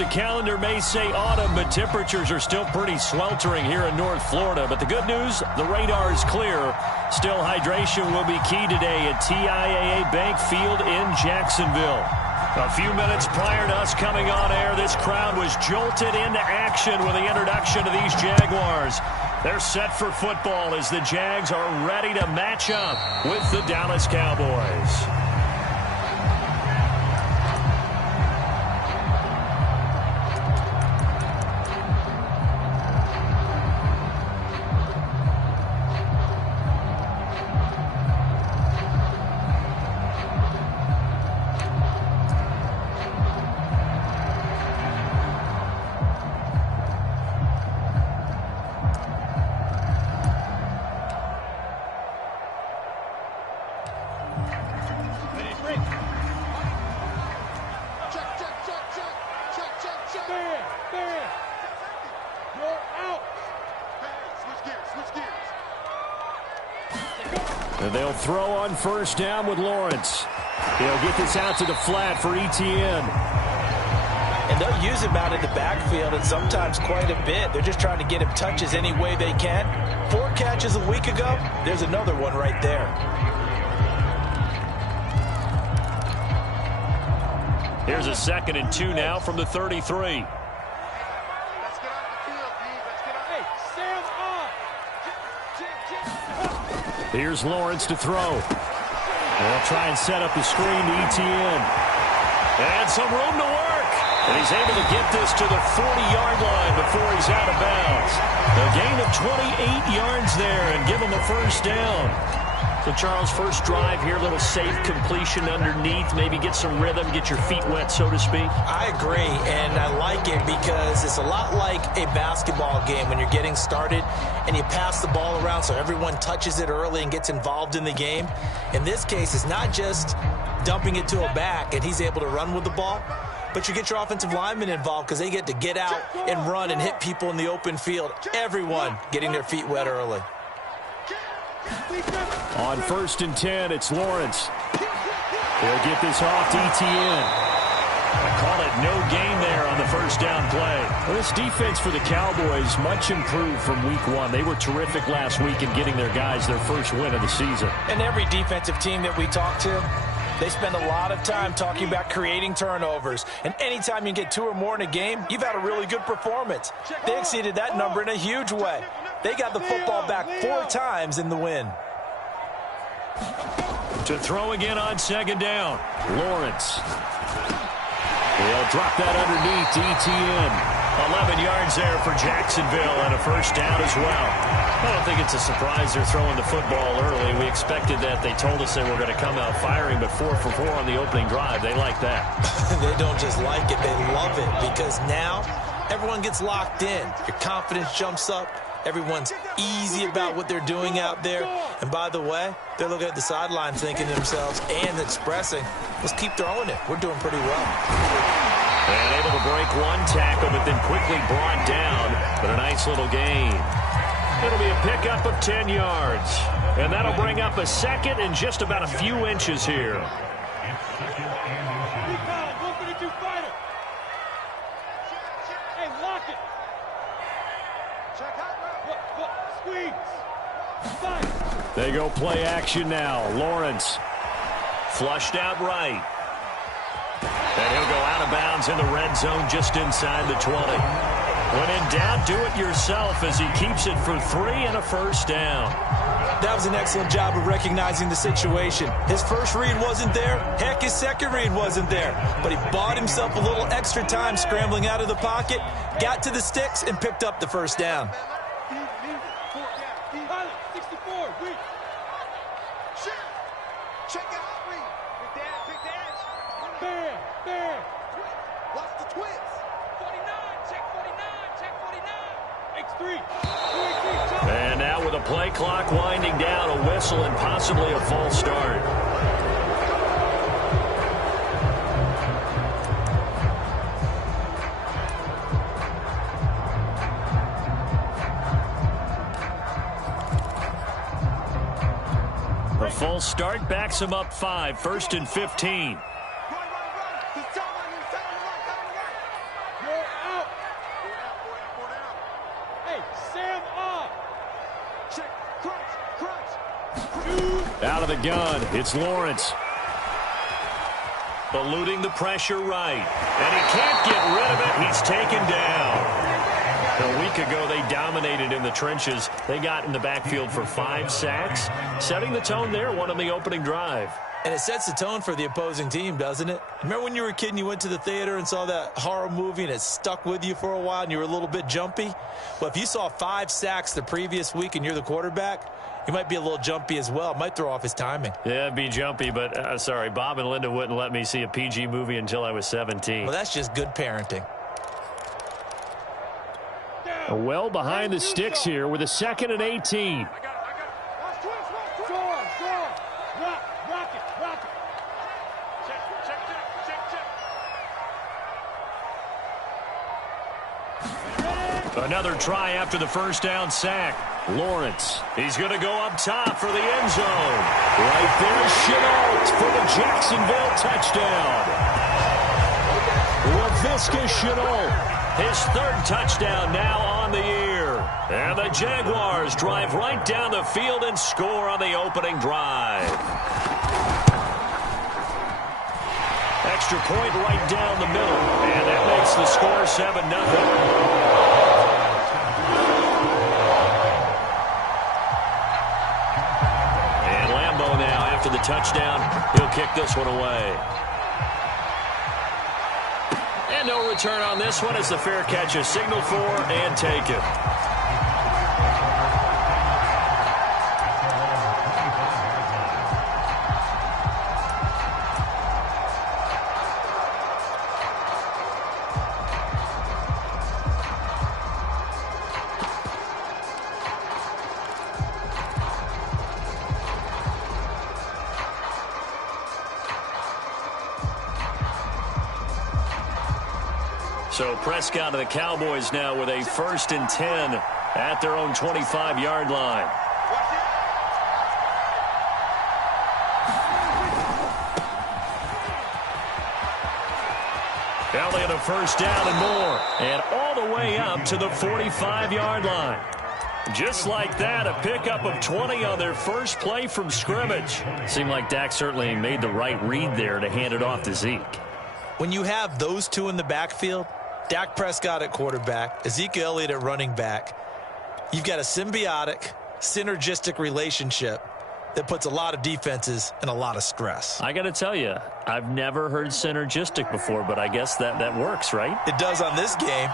the calendar may say autumn, but temperatures are still pretty sweltering here in North Florida. But the good news, the radar is clear. Still, hydration will be key today at TIAA Bank Field in Jacksonville. A few minutes prior to us coming on air, this crowd was jolted into action with the introduction of these Jaguars. They're set for football as the Jags are ready to match up with the Dallas Cowboys. And they'll throw on first down with Lawrence. He'll get this out to the flat for Etienne. And they'll use him out in the backfield, and sometimes quite a bit. They're just trying to get him touches any way they can. 4 catches a week ago. There's another one right there. Here's a 2nd and 2 now from the 33. Here's Lawrence to throw. They'll try and set up the screen to Etienne. And some room to work. And he's able to get this to the 40-yard line before he's out of bounds. A gain of 28 yards there and give him a first down. So, Charles, first drive here, a little safe completion underneath. Maybe get some rhythm, get your feet wet, so to speak. I agree, and I like it because it's a lot like a basketball game when you're getting started and you pass the ball around so everyone touches it early and gets involved in the game. In this case, it's not just dumping it to a back and he's able to run with the ball, but you get your offensive linemen involved because they get to get out and run and hit people in the open field. Everyone getting their feet wet early. On 1st and 10, it's Lawrence. They'll get this off to Etienne. I call it no gain there on the first down play. Well, this defense for the Cowboys much improved from week 1. They were terrific last week in getting their guys their first win of the season. And every defensive team that we talk to, they spend a lot of time talking about creating turnovers. And anytime you get 2 or more in a game, you've had a really good performance. They exceeded that number in a huge way. They got the football back 4 times in the win. To throw again on 2nd down, Lawrence. They'll drop that underneath to Etienne. 11 yards there for Jacksonville and a first down as well. I don't think it's a surprise they're throwing the football early. We expected that. They told us they were going to come out firing, but 4 for 4 on the opening drive. They like that. They don't just like it, they love it, because now everyone gets locked in. Your confidence jumps up. Everyone's easy about what they're doing out there. And by the way, they're looking at the sideline thinking to themselves and expressing, let's keep throwing it. We're doing pretty well. And able to break 1 tackle, but then quickly brought down. But a nice little gain. It'll be a pickup of 10 yards. And that'll bring up a 2nd and just about a few inches here. They go play action now. Lawrence flushed out right. And he'll go out of bounds in the red zone just inside the 20. When in doubt, do it yourself as he keeps it for 3 and a first down. That was an excellent job of recognizing the situation. His first read wasn't there. Heck, his second read wasn't there. But he bought himself a little extra time scrambling out of the pocket, got to the sticks, and picked up the first down. And now with a play clock winding down, a whistle and possibly a false start. A false start backs him up 5, 1st and 15. Out of the gun, it's Lawrence. Eluding the pressure right. And he can't get rid of it. He's taken down. A week ago, they dominated in the trenches. They got in the backfield for 5 sacks, setting the tone there, one on the opening drive. And it sets the tone for the opposing team, doesn't it? Remember when you were a kid and you went to the theater and saw that horror movie and it stuck with you for a while and you were a little bit jumpy? Well, if you saw 5 sacks the previous week and you're the quarterback, you might be a little jumpy as well. It might throw off his timing. Yeah, it'd be jumpy, but sorry, Bob and Linda wouldn't let me see a PG movie until I was 17. Well, that's just good parenting. Well behind the sticks here with a 2nd and 18. Another try after the first down sack. Lawrence, he's going to go up top for the end zone. Right there, Chenault for the Jacksonville touchdown. LaVisca Chenault, his 3rd touchdown now on the year. And the Jaguars drive right down the field and score on the opening drive. Extra point right down the middle, and that makes the score 7-0. After the touchdown, he'll kick this one away. And no return on this one as the fair catch is signaled for and taken. So Prescott of the Cowboys now with a 1st and 10 at their own 25-yard line. Elliott a 1st down and more. And all the way up to the 45-yard line. Just like that, a pickup of 20 on their first play from scrimmage. Seemed like Dak certainly made the right read there to hand it off to Zeke. When you have those two in the backfield, Dak Prescott at quarterback, Ezekiel Elliott at running back, you've got a symbiotic, synergistic relationship that puts a lot of defenses in a lot of stress. I got to tell you, I've never heard synergistic before, but I guess that works, right? It does on this game.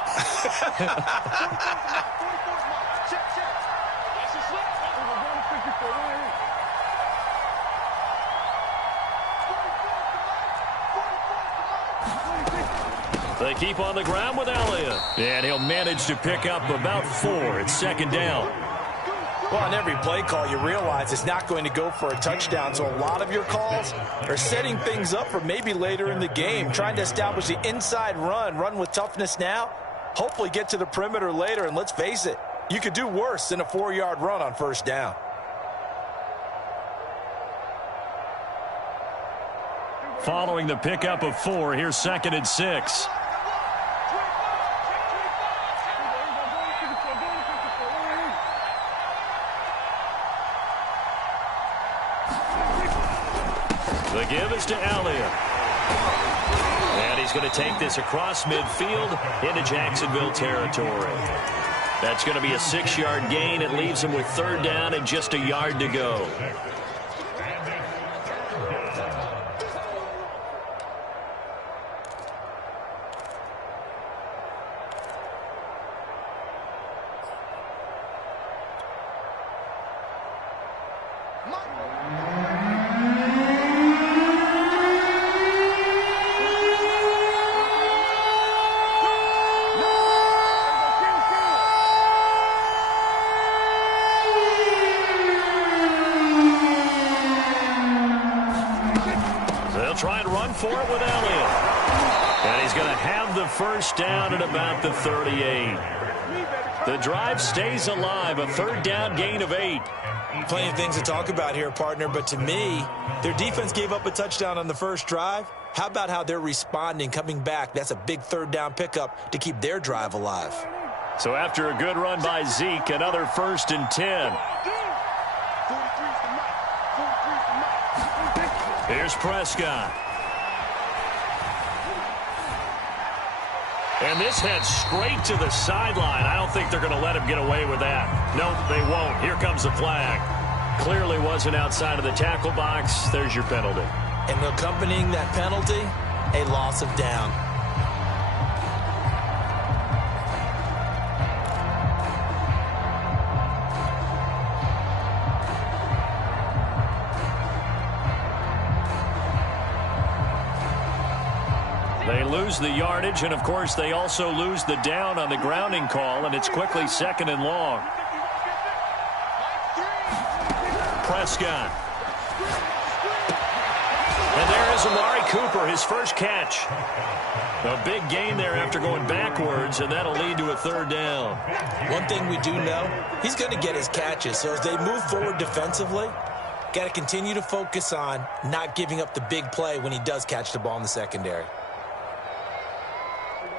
They keep on the ground with Elliott. And he'll manage to pick up about 4. It's 2nd down. Well, on every play call, you realize it's not going to go for a touchdown. So a lot of your calls are setting things up for maybe later in the game, trying to establish the inside run with toughness now, hopefully get to the perimeter later. And let's face it, you could do worse than a 4-yard run on 1st down. Following the pickup of 4, here's 2nd and 6. The give is to Elliott. And he's going to take this across midfield into Jacksonville territory. That's going to be a 6-yard gain. It leaves him with 3rd down and just a yard to go. Try and run for it with Elliott. And he's going to have the 1st down at about the 38. The drive stays alive, a 3rd down gain of 8. Plenty of things to talk about here, partner, but to me, their defense gave up a touchdown on the first drive. How about how they're responding, coming back? That's a big 3rd down pickup to keep their drive alive. So after a good run by Zeke, another 1st and 10. Here's Prescott. And this heads straight to the sideline. I don't think they're going to let him get away with that. Nope, they won't. Here comes the flag. Clearly wasn't outside of the tackle box. There's your penalty. And accompanying that penalty, a loss of down. They lose the yardage, and, of course, they also lose the down on the grounding call, and it's quickly 2nd and long. Prescott. And there is Amari Cooper, his first catch. A big gain there after going backwards, and that'll lead to a 3rd down. One thing we do know, he's going to get his catches, so as they move forward defensively, got to continue to focus on not giving up the big play when he does catch the ball in the secondary.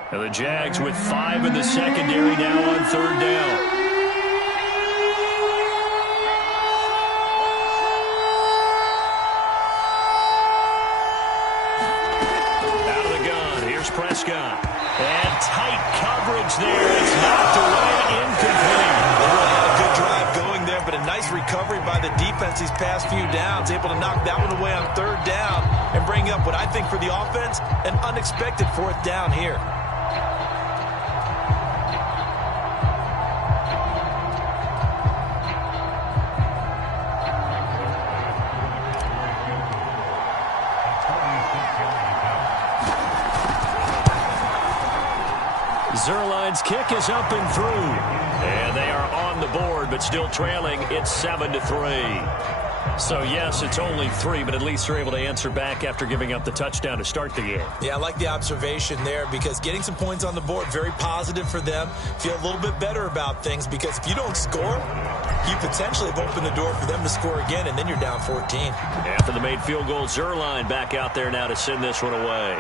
And the Jags with 5 in the secondary now on 3rd down. Out of the gun, here's Prescott. And tight coverage there. It's knocked away, incomplete. They really had a good drive going there, but a nice recovery by the defense these past few downs, able to knock that one away on 3rd down and bring up what I think for the offense, an unexpected 4th down here. Zerline's kick is up and through. And they are on the board, but still trailing. It's 7-3. So, yes, it's only 3, but at least they're able to answer back after giving up the touchdown to start the game. Yeah, I like the observation there because getting some points on the board, very positive for them. Feel a little bit better about things because if you don't score, you potentially have opened the door for them to score again, and then you're down 14. After the made field goal, Zerline back out there now to send this one away.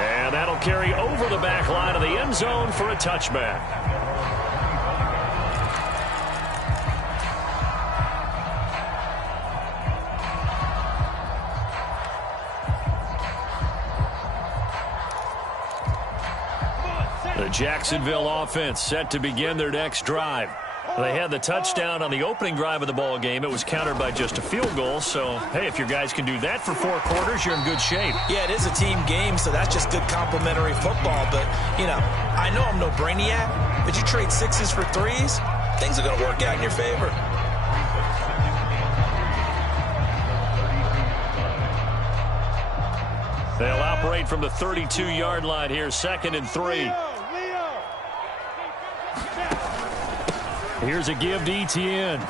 And that'll carry over the back line of the end zone for a touchback. The Jacksonville offense set to begin their next drive. They had the touchdown on the opening drive of the ball game. It was countered by just a field goal. So, hey, if your guys can do that for 4 quarters, you're in good shape. Yeah, it is a team game, so that's just good complimentary football. But, you know, I know I'm no brainiac, but you trade 6s for 3s, things are going to work out in your favor. They'll operate from the 32-yard line here, 2nd and 3. Here's a give to Etienne.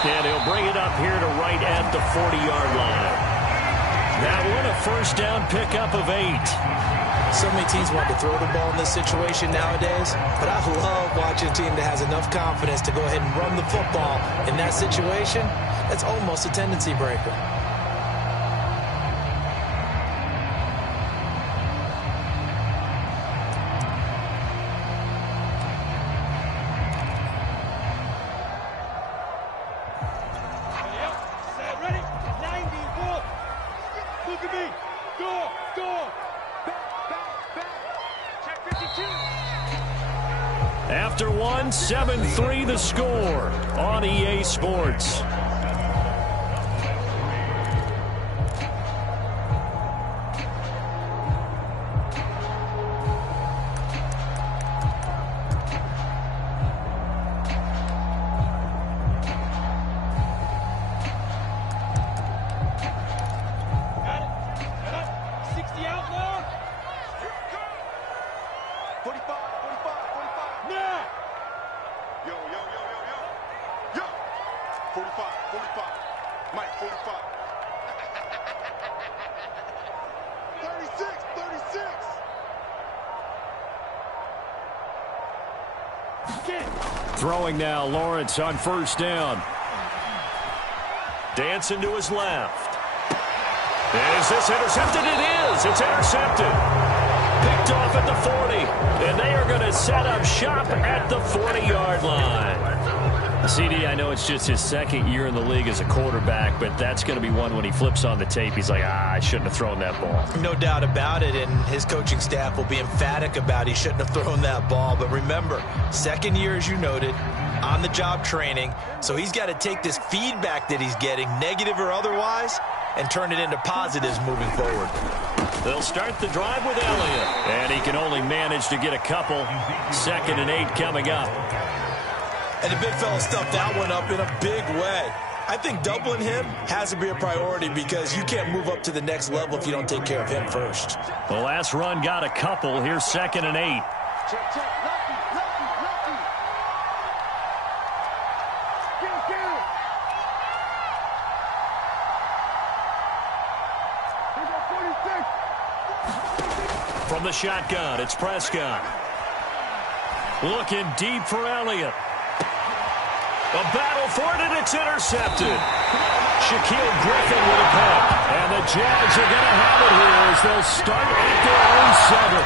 And he'll bring it up here to right at the 40-yard line. That one a 1st down pickup of 8. So many teams want to throw the ball in this situation nowadays, but I love watching a team that has enough confidence to go ahead and run the football in that situation. That's almost a tendency breaker. After 1, 7-3 the score on EA Sports. Throwing now, Lawrence on 1st down. Dancing to his left. Is this intercepted? It is. It's intercepted. Picked off at the 40. And they are going to set up shop at the 40-yard line. CD, I know it's just his second year in the league as a quarterback, but that's going to be one when he flips on the tape. He's like, I shouldn't have thrown that ball. No doubt about it, and his coaching staff will be emphatic about he shouldn't have thrown that ball. But remember, second year, as you noted, on-the-job training, so he's got to take this feedback that he's getting, negative or otherwise, and turn it into positives moving forward. They'll start the drive with Elliott, and he can only manage to get a couple. 2nd and 8 coming up. And the big fella stuffed that one up in a big way. I think doubling him has to be a priority because you can't move up to the next level if you don't take care of him first. The last run got a couple. Here's 2nd and 8. From the shotgun, it's Prescott. Looking deep for Elliott. A battle for it, and it's intercepted. Shaquille Griffin with a pick. And the Jags are going to have it here as they'll start at their own 7.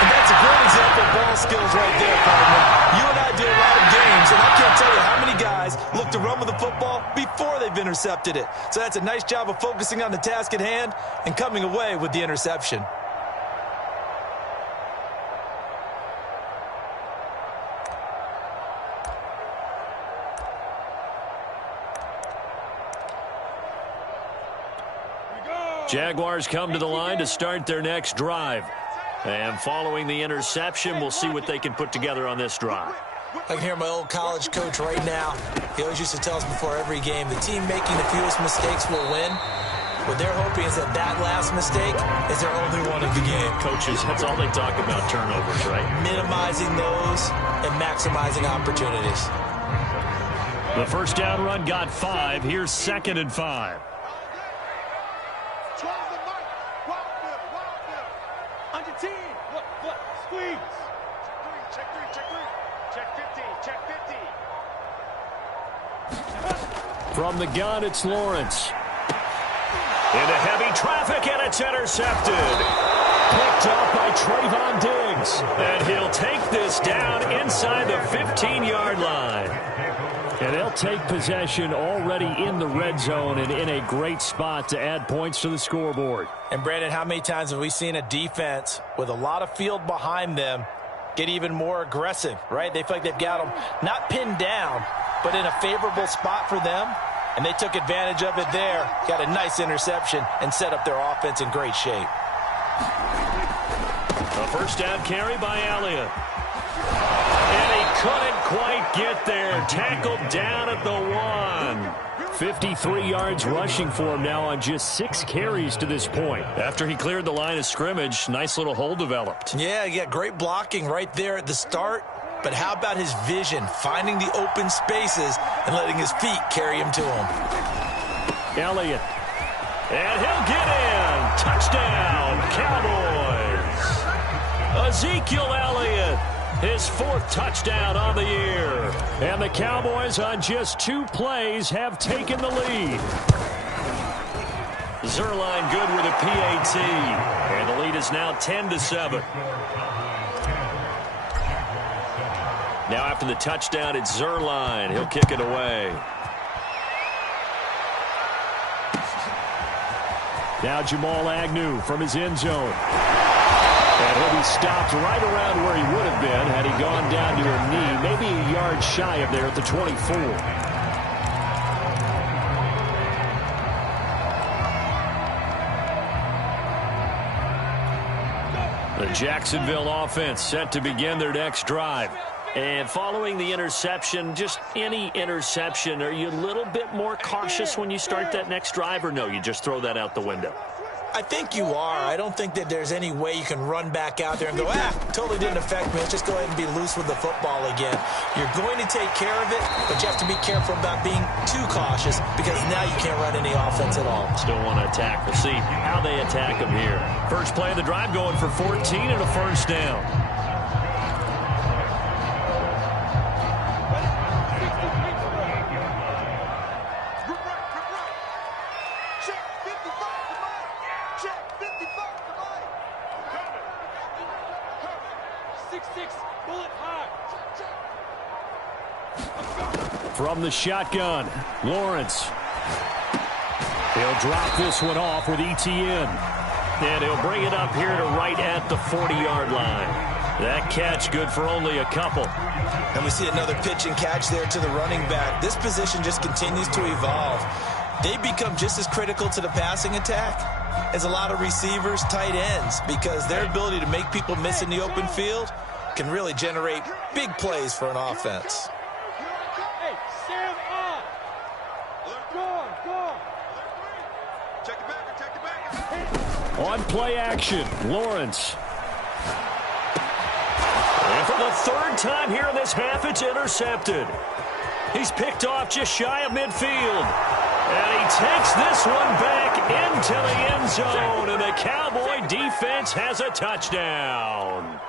And that's a great example of ball skills right there, partner. You and I do a lot of games, and I can't tell you how many guys look to run with the football before they've intercepted it. So that's a nice job of focusing on the task at hand and coming away with the interception. Jaguars come to the line to start their next drive. And following the interception, we'll see what they can put together on this drive. I can hear my old college coach right now. He always used to tell us before every game, the team making the fewest mistakes will win. What they're hoping is that that last mistake is their only one of the game. Coaches, that's all they talk about, turnovers, right? Minimizing those and maximizing opportunities. The first down run got 5. Here's 2nd and 5. From the gun, it's Lawrence. Into heavy traffic, and it's intercepted. Picked up by Trayvon Diggs. And he'll take this down inside the 15-yard line. And they'll take possession already in the red zone and in a great spot to add points to the scoreboard. And, Brandon, how many times have we seen a defense with a lot of field behind them get even more aggressive, right? They feel like they've got them not pinned down, but in a favorable spot for them, and they took advantage of it there, got a nice interception, and set up their offense in great shape. A first down carry by Elliott. And he couldn't quite get there. Tackled down at the 1. 53 yards rushing for him now on just 6 carries to this point. After he cleared the line of scrimmage, nice little hole developed. Yeah, great blocking right there at the start. But how about his vision, finding the open spaces and letting his feet carry him to him? Elliott. And he'll get in. Touchdown, Cowboys. Ezekiel Elliott. His 4th touchdown on the year. And the Cowboys on just 2 plays have taken the lead. Zerline good with a PAT. And the lead is now 10-7. Now after the touchdown, it's Zerline. He'll kick it away. Now Jamal Agnew from his end zone. And he'll be stopped right around where he would have been had he gone down to a knee, maybe a yard shy of there at the 24. The Jacksonville offense set to begin their next drive. And following the interception, just any interception, are you a little bit more cautious when you start that next drive, or no, you just throw that out the window? I think you are. I don't think that there's any way you can run back out there and go, totally didn't affect me. Let's just go ahead and be loose with the football again. You're going to take care of it, but you have to be careful about being too cautious because now you can't run any offense at all. Still want to attack. We'll see how they attack them here. First play of the drive going for 14 and a first down. From the shotgun, Lawrence. He'll drop this one off with ETN. And he'll bring it up here to right at the 40-yard line. That catch good for only a couple. And we see another pitch and catch there to the running back. This position just continues to evolve. They become just as critical to the passing attack as a lot of receivers, tight ends, because their ability to make people miss in the open field can really generate big plays for an offense. On play action, Lawrence. And for the third time here in this half, it's intercepted. He's picked off just shy of midfield. And he takes this one back into the end zone. And the Cowboy defense has a touchdown.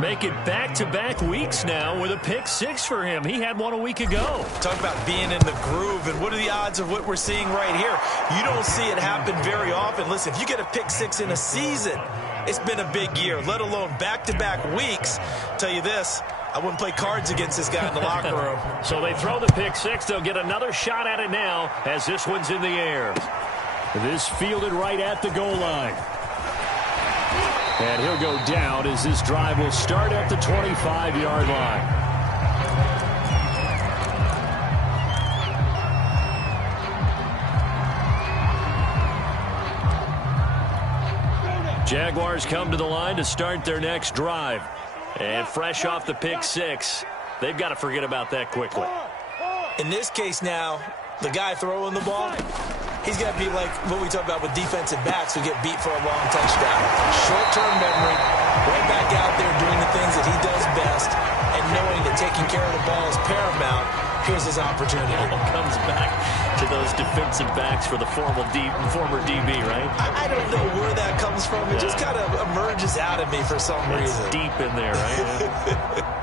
Make it back-to-back weeks now with a pick six for him. He had one a week ago. Talk about being in the groove, and what are the odds of what we're seeing right here? You don't see it happen very often. Listen, if you get a pick six in a season, it's been a big year, let alone back-to-back weeks. Tell you this, I wouldn't play cards against this guy in the locker room. So they throw the pick six. They'll get another shot at it now as this one's in the air. This fielded right at the goal line. And he'll go down as this drive will start at the 25-yard line. Jaguars come to the line to start their next drive. And fresh off the pick six, they've got to forget about that quickly. In this case now, the guy throwing the ball, he's got to be like what we talk about with defensive backs who get beat for a long touchdown. Short-term memory, right back out there doing the things that he does best, and knowing that taking care of the ball is paramount. Here's his opportunity. It all comes back to those defensive backs for the former DB, right? I don't know where that comes from. It just kind of emerges out of me for some reason. Deep in there, right?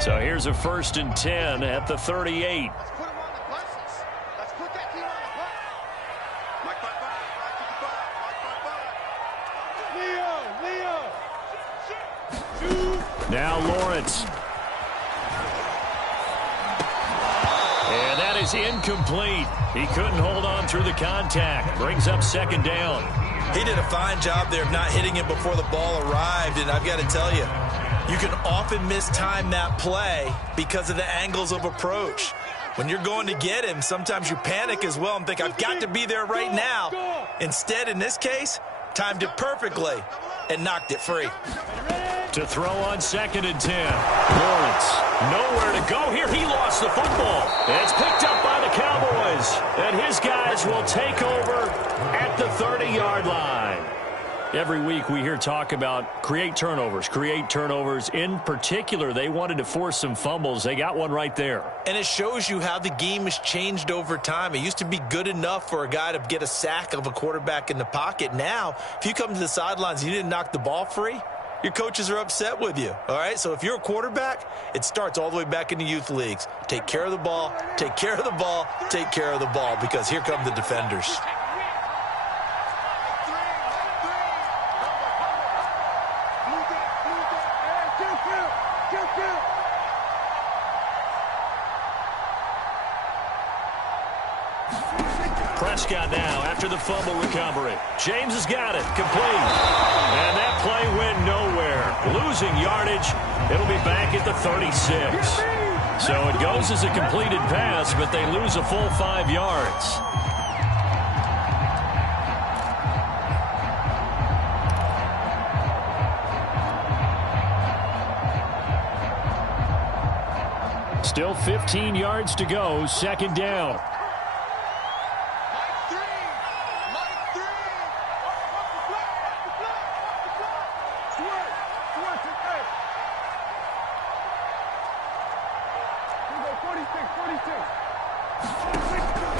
So here's a 1st and 10 at the 38. Now Lawrence. And that is incomplete. He couldn't hold on through the contact. Brings up 2nd down. He did a fine job there of not hitting it before the ball arrived, and I've got to tell you, you can often mistime that play because of the angles of approach. When you're going to get him, sometimes you panic as well and think, I've got to be there right now. Instead, in this case, timed it perfectly and knocked it free. To throw on 2nd and 10. Lawrence, nowhere to go here. He lost the football. It's picked up by the Cowboys. And his guys will take over at the 30-yard line. Every week we hear talk about create turnovers. In particular, they wanted to force some fumbles. They got one right there. And it shows you how the game has changed over time. It used to be good enough for a guy to get a sack of a quarterback in the pocket. Now, if you come to the sidelines and you didn't knock the ball free, your coaches are upset with you, all right? So if you're a quarterback, it starts all the way back in the youth leagues. Take care of the ball, take care of the ball, take care of the ball, because here come the defenders. Prescott now after the fumble recovery. James has got it. Complete. And that play went nowhere. Losing yardage. It'll be back at the 36. So it goes as a completed pass, but they lose a full 5 yards. Still 15 yards to go. 2nd down.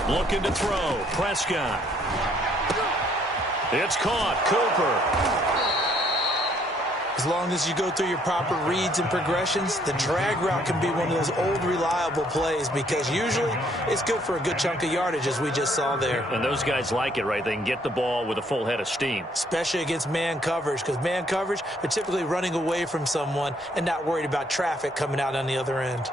Looking to throw. Prescott. It's caught. Cooper. As long as you go through your proper reads and progressions, the drag route can be one of those old reliable plays because usually it's good for a good chunk of yardage, as we just saw there. And those guys like it, right? They can get the ball with a full head of steam. Especially against man coverage, because man coverage, they're typically running away from someone and not worried about traffic coming out on the other end.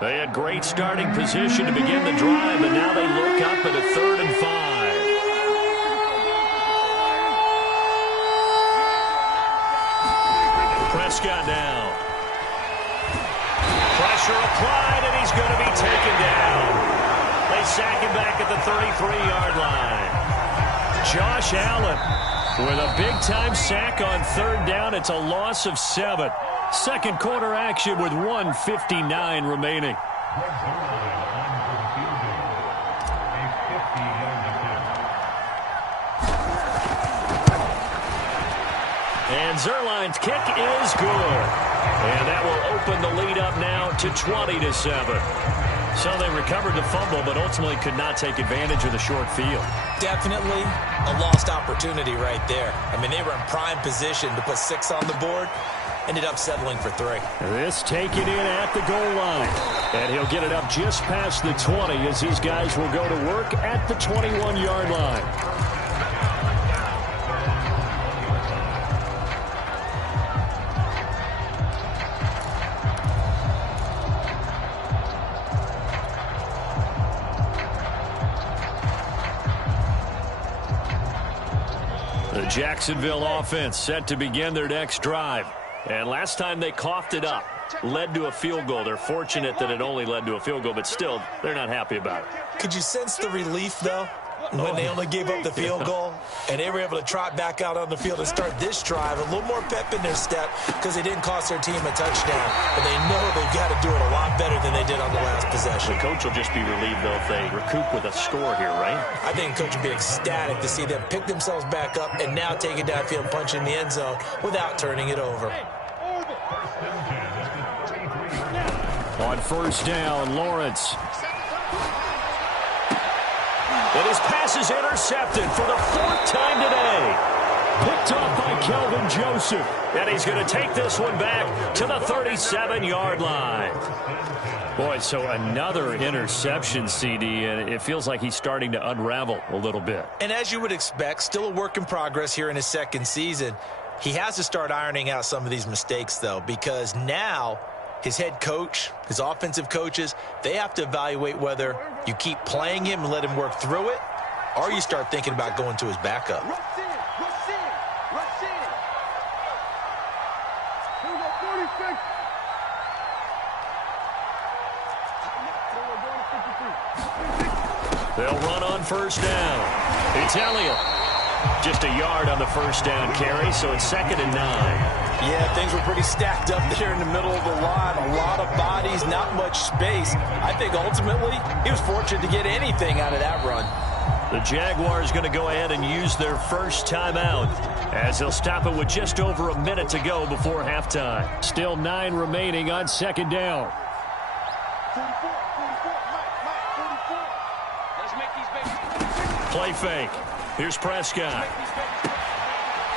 They had great starting position to begin the drive, and now they look up at a 3rd and 5. Prescott now. Pressure applied, and he's going to be taken down. They sack him back at the 33-yard line. Josh Allen with a big-time sack on 3rd down. It's a loss of 7. Second quarter action with 1:59 remaining. And Zerline's kick is good. And that will open the lead up now to 20-7. So they recovered the fumble, but ultimately could not take advantage of the short field. Definitely a lost opportunity right there. I mean, they were in prime position to put 6 on the board. Ended up settling for 3. This taken in at the goal line. And he'll get it up just past the 20 as these guys will go to work at the 21-yard line. The Jacksonville offense set to begin their next drive. And last time they coughed it up, led to a field goal. They're fortunate that it only led to a field goal, but still, they're not happy about it. Could you sense the relief, though, when they only gave up the field goal? And they were able to trot back out on the field and start this drive. A little more pep in their step because they didn't cost their team a touchdown. But they know they've got to do it a lot better than they did on the last possession. The coach will just be relieved, though, if they recoup with a score here, right? I think the coach would be ecstatic to see them pick themselves back up and now take it downfield and punch in the end zone without turning it over. On 1st down, Lawrence. And his pass is intercepted for the 4th time today. Picked up by Kelvin Joseph. And he's going to take this one back to the 37-yard line. Boy, so another interception, CD, and it feels like he's starting to unravel a little bit. And as you would expect, still a work in progress here in his 2nd season. He has to start ironing out some of these mistakes, though, because now his head coach, his offensive coaches, they have to evaluate whether you keep playing him and let him work through it, or you start thinking about going to his backup. They'll run on 1st down. It's Elliott. Just a yard on the 1st down carry, so it's 2nd and 9. Yeah, things were pretty stacked up there in the middle of the line. A lot of bodies, not much space. I think ultimately he was fortunate to get anything out of that run. The Jaguars going to go ahead and use their first timeout as they'll stop it with just over a minute to go before halftime. Still 9 remaining on 2nd down. Play fake. Here's Prescott.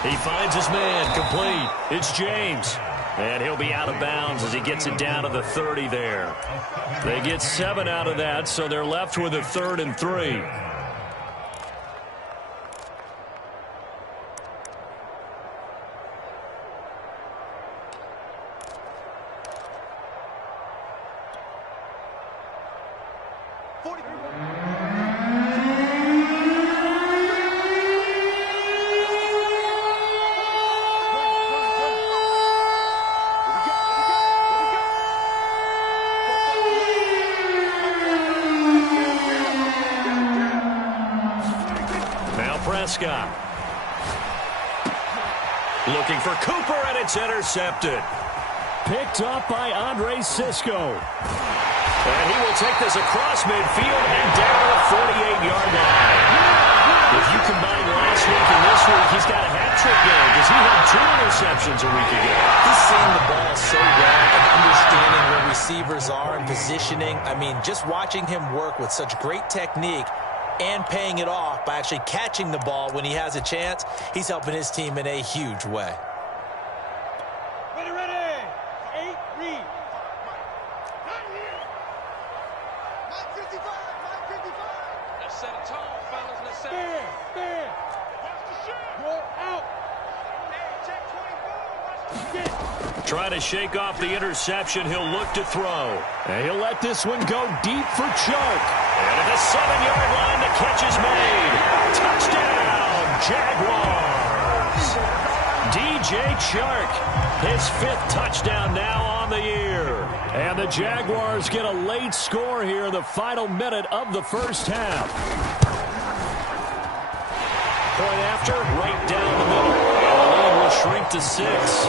He finds his man, complete. It's James. And he'll be out of bounds as he gets it down to the 30 there. They get 7 out of that, so they're left with a 3rd and 3. Prescott. Looking for Cooper, and it's intercepted. Picked up by Andre Sisco. And he will take this across midfield and down the 48-yard line. If you combine last week and this week, he's got a hat-trick going because he had 2 interceptions a week ago. He's seeing the ball so well and understanding where receivers are and positioning. I mean, just watching him work with such great technique, and paying it off by actually catching the ball when he has a chance. He's helping his team in a huge way. Ready. 8, read. Let's set a tone, fellas. Let's set it. Stand. Go out. Trying to shake off the interception. He'll look to throw. And he'll let this one go deep for Chark. And at the 7-yard line, the catch is made. Touchdown, Jaguars. DJ Chark, his 5th touchdown now on the year. And the Jaguars get a late score here in the final minute of the first half. Point after, right down the middle. And the lead will shrink to 6.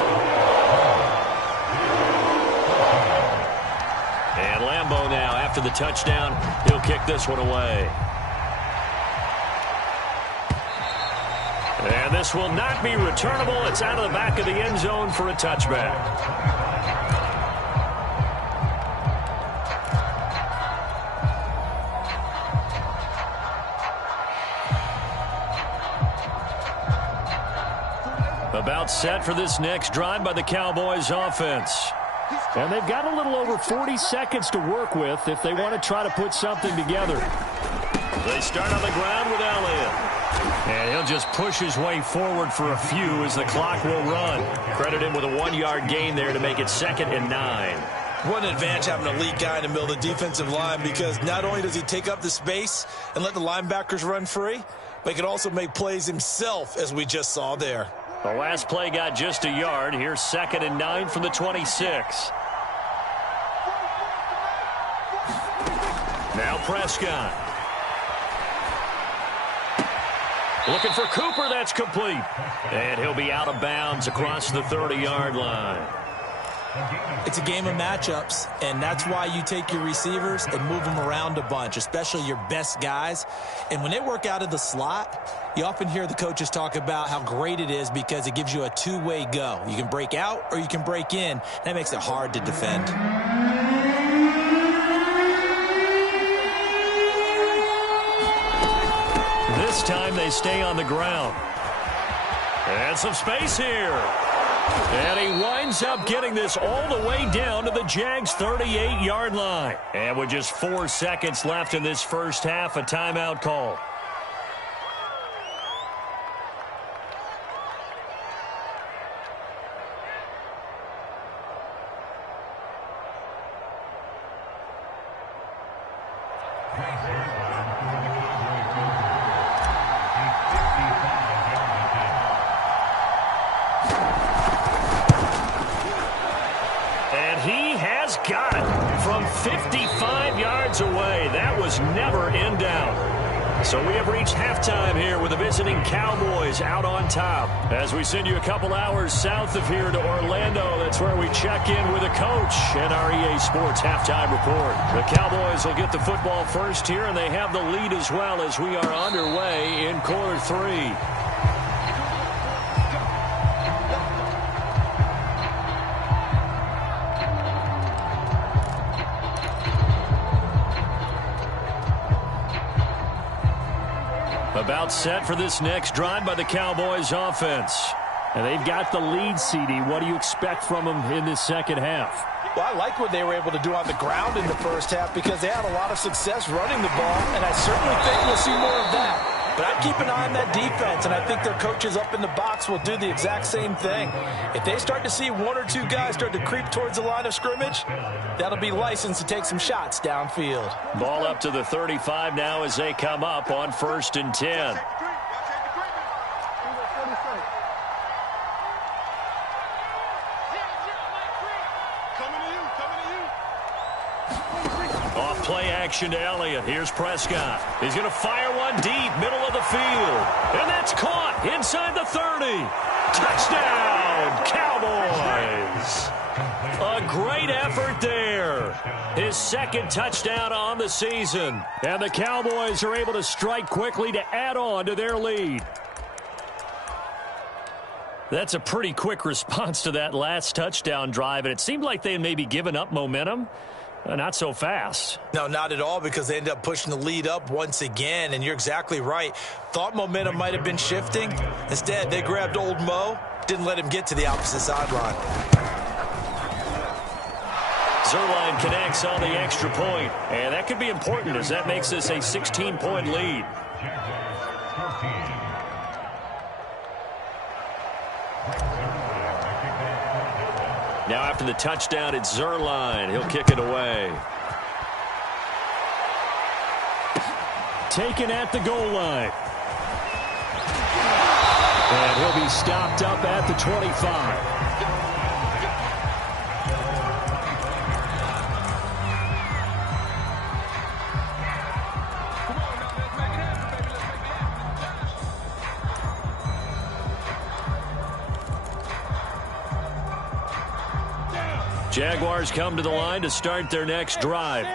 And Lambeau now, after the touchdown, he'll kick this one away. And this will not be returnable. It's out of the back of the end zone for a touchback. About set for this next drive by the Cowboys offense. And they've got a little over 40 seconds to work with if they want to try to put something together. They start on the ground with Elliott. And he'll just push his way forward for a few as the clock will run. Credit him with a 1-yard gain there to make it 2nd and 9. What an advantage having a elite guy in the middle of the defensive line, because not only does he take up the space and let the linebackers run free, but he can also make plays himself, as we just saw there. The last play got just a yard. Here's 2nd and 9 from the 26. Now Prescott. Looking for Cooper. That's complete. And he'll be out of bounds across the 30-yard line. It's a game of matchups, and that's why you take your receivers and move them around a bunch, especially your best guys. And when they work out of the slot, you often hear the coaches talk about how great it is because it gives you a two-way go. You can break out or you can break in. That makes it hard to defend. This time they stay on the ground. And some space here. And he winds up getting this all the way down to the Jags' 38-yard line. And with just 4 seconds left in this first half, a timeout call. Got it from 55 yards away. That was never in doubt. So we have reached halftime here with the visiting Cowboys out on top. As we send you a couple hours south of here to Orlando, that's where we check in with a coach and our EA Sports halftime report. The Cowboys will get the football first here, and they have the lead as well as we are underway in quarter 3. About set for this next drive by the Cowboys offense. And they've got the lead, CD. What do you expect from them in this second half? Well, I like what they were able to do on the ground in the first half because they had a lot of success running the ball, and I certainly think we'll see more of that. But I'd keep an eye on that defense, and I think their coaches up in the box will do the exact same thing. If they start to see 1 or 2 guys start to creep towards the line of scrimmage, that'll be licensed to take some shots downfield. Ball up to the 35 now as they come up on 1st and 10. Play action to Elliott. Here's Prescott. He's going to fire one deep, middle of the field. And that's caught inside the 30. Touchdown, Cowboys. A great effort there. His 2nd touchdown on the season. And the Cowboys are able to strike quickly to add on to their lead. That's a pretty quick response to that last touchdown drive, and it seemed like they had maybe given up momentum. Not so fast. No, not at all, because they end up pushing the lead up once again, and you're exactly right. Thought momentum might have been shifting. Instead, they grabbed old Mo, didn't let him get to the opposite sideline. Zuerlein connects on the extra point, and that could be important as that makes this a 16-point lead. Now after the touchdown, it's Zuerlein. He'll kick it away. Taken at the goal line. And he'll be stopped up at the 25. Jaguars come to the line to start their next drive.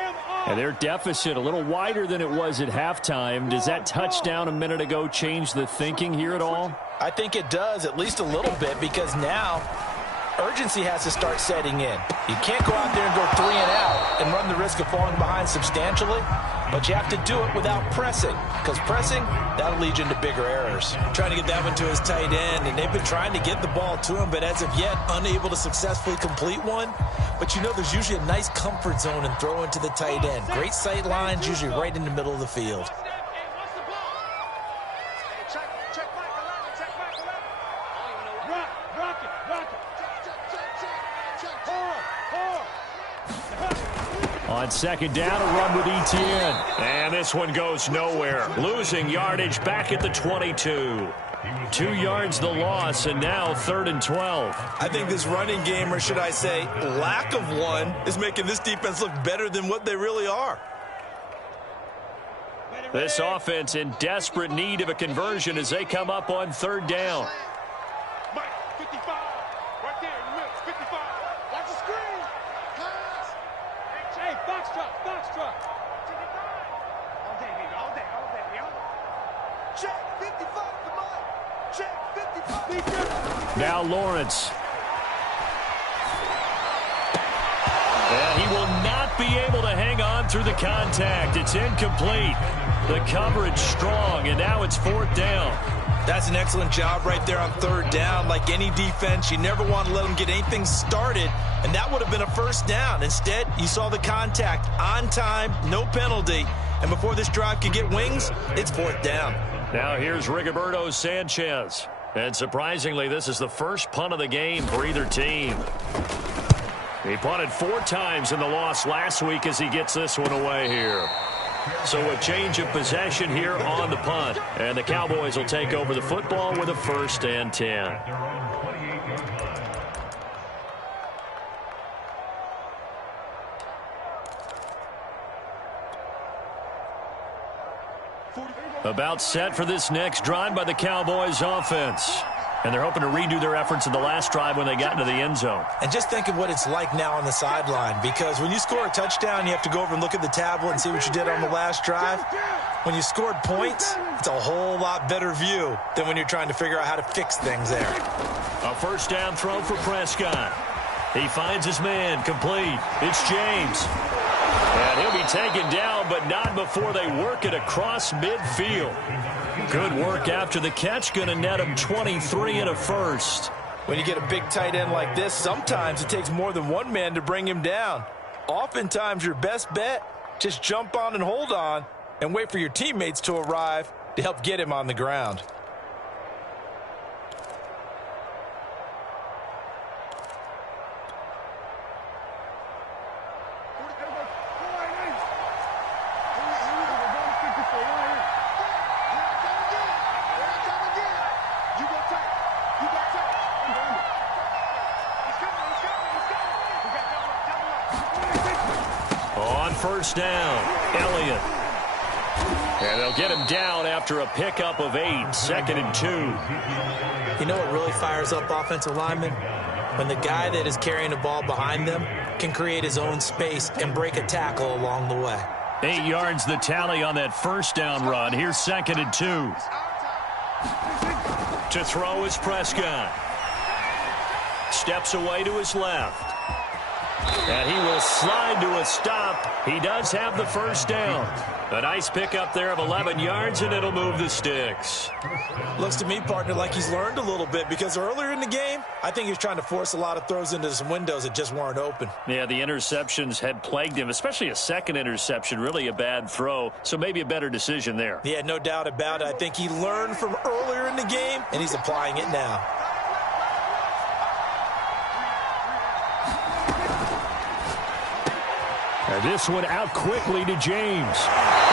And their deficit a little wider than it was at halftime. Does that touchdown a minute ago change the thinking here at all? I think it does, at least a little bit, because now urgency has to start setting in. You can't go out there and go 3 and out and run the risk of falling behind substantially, but you have to do it without pressing, because pressing, that'll lead you into bigger errors. Trying to get that one to his tight end, and they've been trying to get the ball to him, but as of yet, unable to successfully complete one. But you know there's usually a nice comfort zone in throwing to the tight end. Great sight lines, usually right in the middle of the field. On second down, a run with Etienne. And this one goes nowhere. Losing yardage back at the 22. 2 yards the loss, and now 3rd and 12. I think this running game, or should I say lack of one, is making this defense look better than what they really are. This offense in desperate need of a conversion as they come up on 3rd down. Mike, 55. Right there in the middle. 55. Watch the screen. Pass. Hey, box truck, box truck. 55. All day, baby. All day, all day, all day. Check 55 for Mike. Check 55. Now Lawrence. And he will not be able to hang on through the contact. It's incomplete. The coverage strong, and now it's 4th down. That's an excellent job right there on 3rd down. Like any defense, you never want to let them get anything started, and that would have been a 1st down. Instead, you saw the contact on time, no penalty, and before this drive could get wings, it's 4th down. Now here's Rigoberto Sanchez. And surprisingly, this is the first punt of the game for either team. He punted 4 times in the loss last week as he gets this one away here. So a change of possession here on the punt. And the Cowboys will take over the football with a 1st and 10. About set for this next drive by the Cowboys offense. And they're hoping to redo their efforts in the last drive when they got into the end zone. And just think of what it's like now on the sideline, because when you score a touchdown, you have to go over and look at the tablet and see what you did on the last drive. When you scored points, it's a whole lot better view than when you're trying to figure out how to fix things there. A 1st down throw for Prescott. He finds his man, complete. It's James. And he'll be taken down, but not before they work it across midfield. Good work after the catch, going to net him 23 and a 1st. When you get a big tight end like this, sometimes it takes more than one man to bring him down. Oftentimes, your best bet, just jump on and hold on and wait for your teammates to arrive to help get him on the ground. On 1st down, Elliott. And they'll get him down after a pickup of 8, 2nd and 2. You know what really fires up offensive linemen? When the guy that is carrying the ball behind them can create his own space and break a tackle along the way. 8 yards the tally on that 1st down run. Here's 2nd and 2. To throw is Prescott. Steps away to his left. And he will slide to a stop. He does have the first down. A nice pickup there of 11 yards, and it'll move the sticks. Looks to me, partner, like he's learned a little bit, because earlier in the game, I think he was trying to force a lot of throws into some windows that just weren't open. Yeah, the interceptions had plagued him, especially a second interception, really a bad throw, so maybe a better decision there. Yeah, no doubt about it. I think he learned from earlier in the game, and he's applying it now. And this one out quickly to James.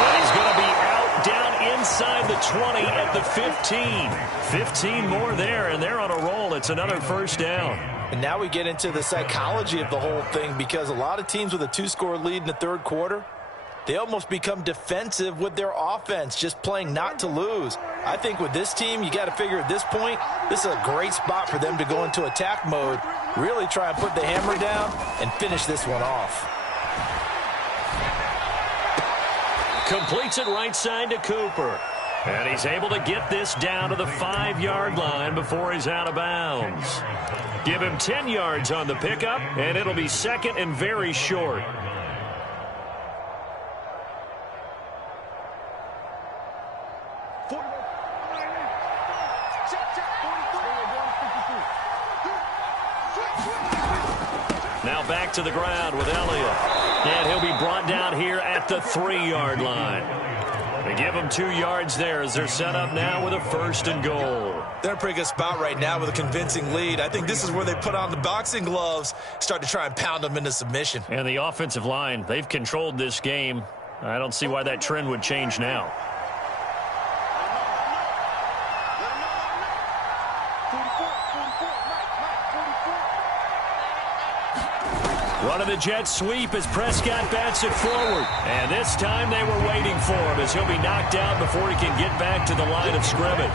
And he's going to be out down inside the 20 at the 15. 15 more there, and they're on a roll. It's another first down. And now we get into the psychology of the whole thing, because a lot of teams with a 2-score lead in the third quarter, they almost become defensive with their offense, just playing not to lose. I think with this team, you got to figure at this point, this is a great spot for them to go into attack mode, really try and put the hammer down and finish this one off. Completes it right side to Cooper. And he's able to get this down to the 5-yard line before he's out of bounds. Give him 10 yards on the pickup, and it'll be second and very short. Now back to the ground with Elliott. And he'll be brought down here at the 3-yard line. They give him 2 yards there as they're set up now with a 1st and goal. They're in a pretty good spot right now with a convincing lead. I think this is where they put on the boxing gloves, start to try and pound them into submission. And the offensive line, they've controlled this game. I don't see why that trend would change now. Running the jet sweep as Prescott bats it forward. And this time they were waiting for him as he'll be knocked out before he can get back to the line of scrimmage.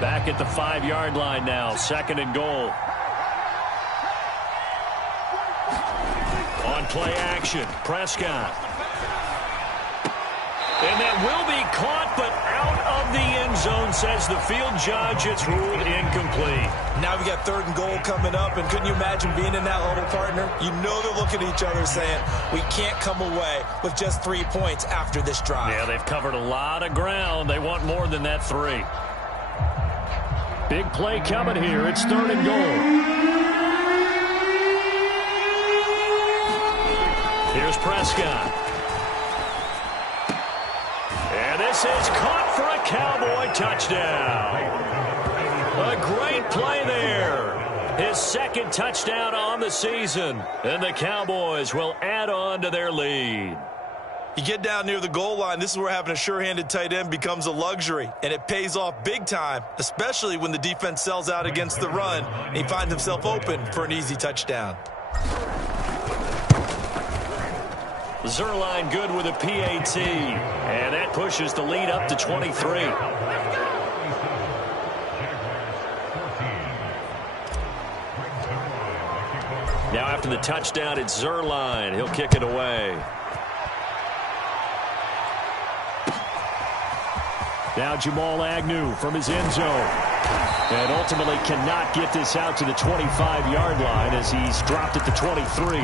Back at the 5-yard line now, 2nd and goal. On play action, Prescott. And that will be caught, but out of the end zone, says the field judge. It's ruled incomplete. Now we got 3rd and goal coming up, and couldn't you imagine being in that little partner? You know they're looking at each other saying, we can't come away with just 3 points after this drive. Yeah, they've covered a lot of ground. They want more than that 3. Big play coming here. It's 3rd and goal. Here's Prescott. And this is caught for a Cowboy touchdown. A great play there. His 2nd touchdown on the season. And the Cowboys will add on to their lead. You get down near the goal line, this is where having a sure-handed tight end becomes a luxury. And it pays off big time, especially when the defense sells out against the run and he finds himself open for an easy touchdown. Zerline good with a PAT, and that pushes the lead up to 23. Now after the touchdown, it's Zerline. He'll kick it away. Now Jamal Agnew from his end zone. And ultimately cannot get this out to the 25-yard line as he's dropped at the 23.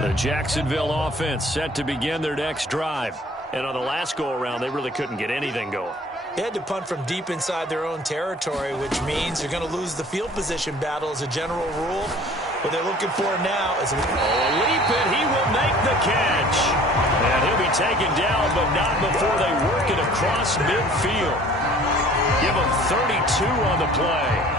The Jacksonville offense set to begin their next drive. And on the last go-around, they really couldn't get anything going. They had to punt from deep inside their own territory, which means they're going to lose the field position battle as a general rule. What they're looking for now is a leap, and he will make the catch. And he'll be taken down, but not before they work it across midfield. Give him 32 on the play.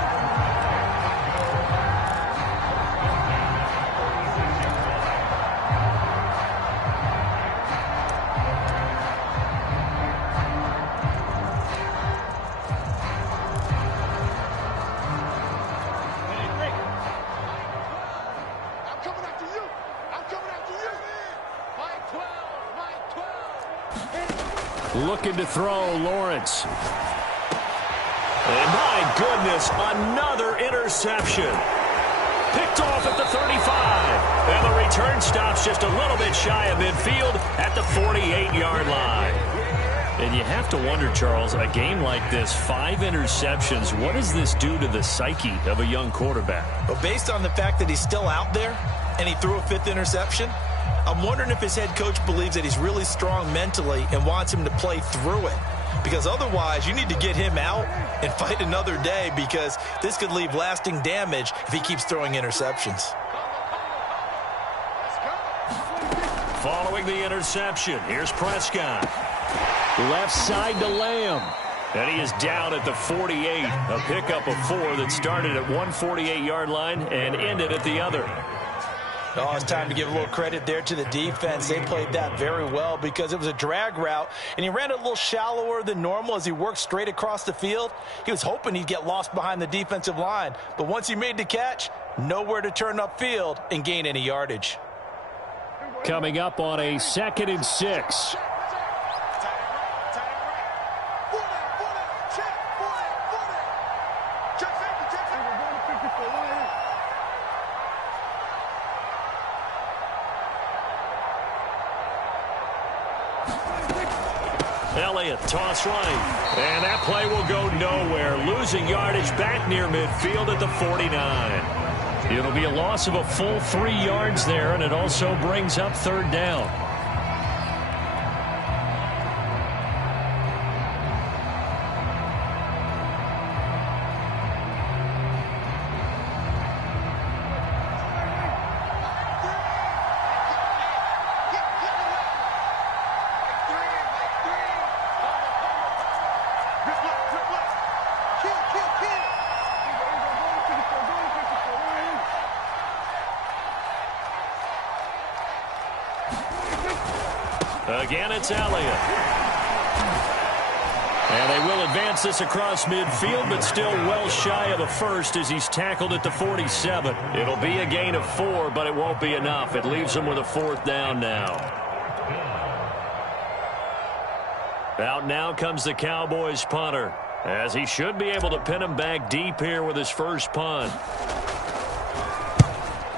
Looking to throw, Lawrence. And my goodness, another interception. Picked off at the 35. And the return stops just a little bit shy of midfield at the 48-yard line. And you have to wonder, Charles, a game like this, 5 interceptions, what does this do to the psyche of a young quarterback? Well, based on the fact that he's still out there and he threw a 5th interception, I'm wondering if his head coach believes that he's really strong mentally and wants him to play through it. Because otherwise, you need to get him out and fight another day, because this could leave lasting damage if he keeps throwing interceptions. Following the interception, here's Prescott. Left side to Lamb. And he is down at the 48. A pickup of 4 that started at one 48-yard line and ended at the other. Oh, it's time to give a little credit there to the defense. They played that very well because it was a drag route, and he ran a little shallower than normal as he worked straight across the field. He was hoping he'd get lost behind the defensive line, but once he made the catch, nowhere to turn upfield and gain any yardage. Coming up on a 2nd and 6. Elliott, toss right. And that play will go nowhere. Losing yardage back near midfield at the 49. It'll be a loss of a full 3 yards there, and it also brings up 3rd down. Again, it's Elliott. And they will advance this across midfield, but still well shy of a first as he's tackled at the 47. It'll be a gain of 4, but it won't be enough. It leaves them with a 4th down now. Out now comes the Cowboys punter, as he should be able to pin him back deep here with his first punt.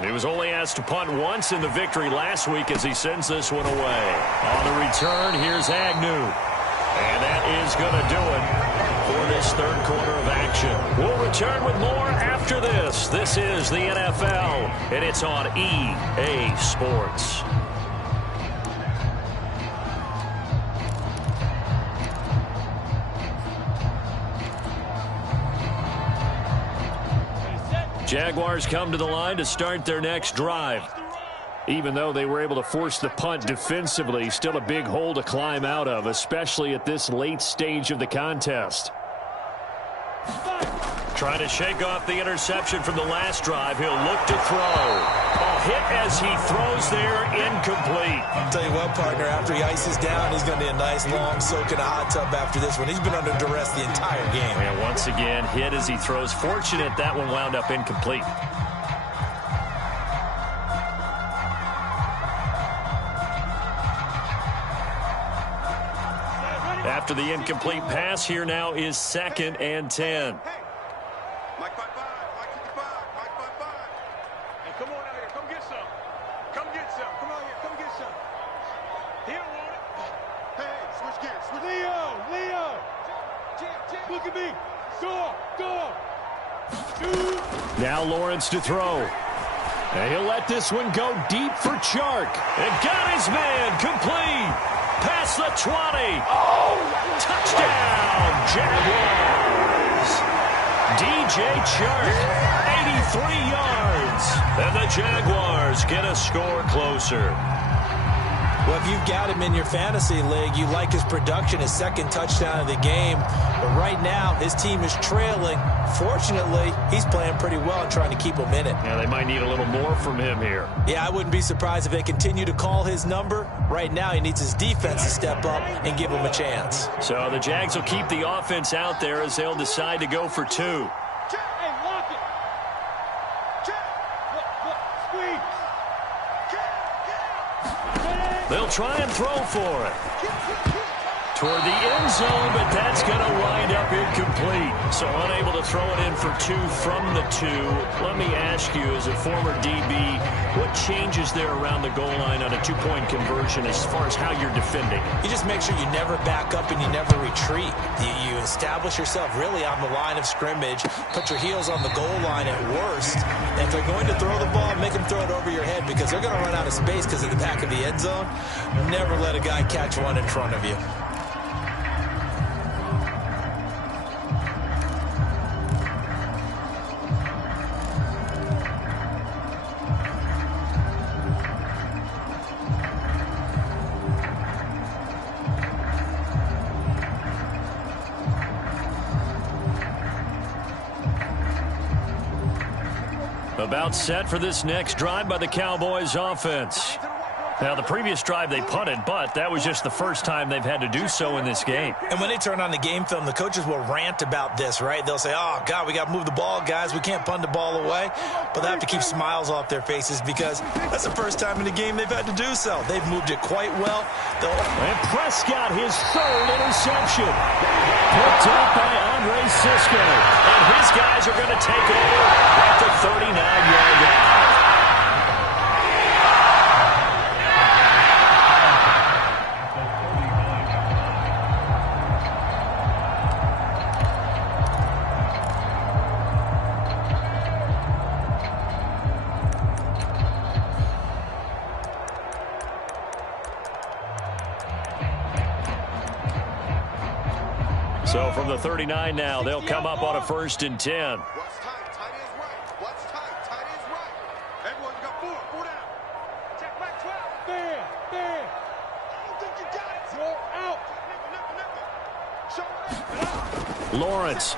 He was only asked to punt once in the victory last week as he sends this one away. On the return, here's Agnew. And that is going to do it for this 3rd quarter of action. We'll return with more after this. This is the NFL, and it's on EA Sports. Jaguars come to the line to start their next drive. Even though they were able to force the punt defensively, still a big hole to climb out of, especially at this late stage of the contest. Trying to shake off the interception from the last drive. He'll look to throw. A hit as he throws there, incomplete. I'll tell you what, partner, after he ices down, he's going to need a nice long soak in a hot tub after this one. He's been under duress the entire game. And once again, hit as he throws. Fortunate that one wound up incomplete. After the incomplete pass, here now is 2nd and 10. Mike 5-5, Mike 55, Mike 5-5. Hey, come on out here. Come get some. Come get some. Come out here. Come get some. He don't want it. Hey, switch gears. Switch. Leo. Look at me. Go. Shoot. Now Lawrence to throw. And he'll let this one go deep for Chark. And got his man complete. Past the 20. Oh, touchdown, Jaguars. DJ Chark, 83 yards. And the Jaguars get a score closer. Well, if you've got him in your fantasy league, you like his production, his 2nd touchdown of the game. But right now, his team is trailing. Fortunately, he's playing pretty well and trying to keep them in it. Yeah, they might need a little more from him here. Yeah, I wouldn't be surprised if they continue to call his number. Right now, he needs his defense to step up and give him a chance. So the Jags will keep the offense out there as they'll decide to go for 2. Hey, lock it. Squeeze. They'll try and throw for it. toward the end zone, but that's going to wind up incomplete. So unable to throw it in for 2 from the 2. Let me ask you, as a former DB, what changes there around the goal line on a 2-point conversion as far as how you're defending? You just make sure you never back up and you never retreat. You establish yourself really on the line of scrimmage, put your heels on the goal line at worst. And if they're going to throw the ball, make them throw it over your head because they're going to run out of space because of the back of the end zone. Never let a guy catch one in front of you. About set for this next drive by the Cowboys offense. Now, the previous drive they punted, but that was just the first time they've had to do so in this game. And when they turn on the game film, the coaches will rant about this, right? They'll say, oh, God, we got to move the ball, guys. We can't punt the ball away. But they have to keep smiles off their faces because that's the first time in the game they've had to do so. They've moved it quite well. And Prescott, his 3rd interception. Picked up by Andre Cisco. And his guys are going to take over at the 39-yard line. So from the 39 now, they'll come up on a 1st and 10. What's tight? Tight is right. What's tight? Tight is right. Everyone got 4 down. Check back 12. Bam. Bam. I don't think you got it. Roll out. Nipple. Show it up. Lawrence.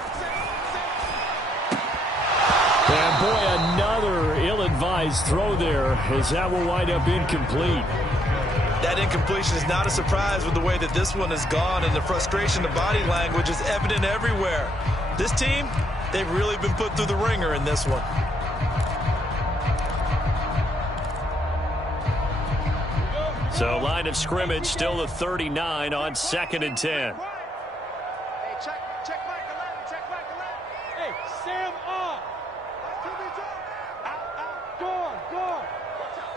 And boy, another ill-advised throw there, as that will wind up incomplete. That incompletion is not a surprise with the way that this one has gone, and the frustration, the body language is evident everywhere. This team, they've really been put through the ringer in this one. So line of scrimmage still the 39 on 2nd and 10. Hey, check Michael Allen. Check Michael Allen. Hey, Sam on. Out. Guard. Watch out.